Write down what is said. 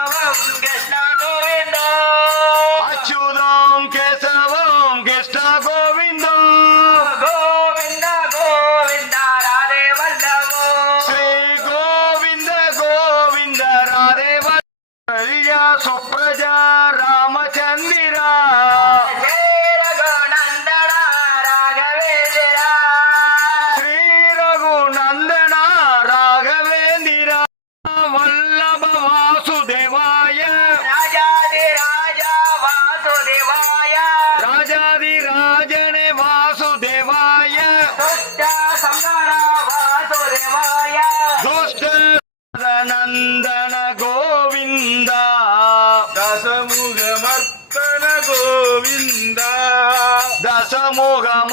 కృష్ణ గోవింద అచ్యుతం కేశవం కృష్ణ గోవిందం గోవింద గోవింద రాధే వల్లభో శ్రీ గోవింద గోవింద రాధే వల్లభ సుప్రజ రామచంద్ర రఘునందన రాఘవేంద్ర శ్రీ రఘునందన రాఘవేంద్ర వల్లభ వాసుదేవాయ రాజాది రాజా వాసుదేవాయ రాజాది రాజనే వాసుదేవాయ దుష్ట సంహార వాసుదేవాయ దుష్ట నందన గోవింద దశముఖమర్తన గోవింద దశముఖమ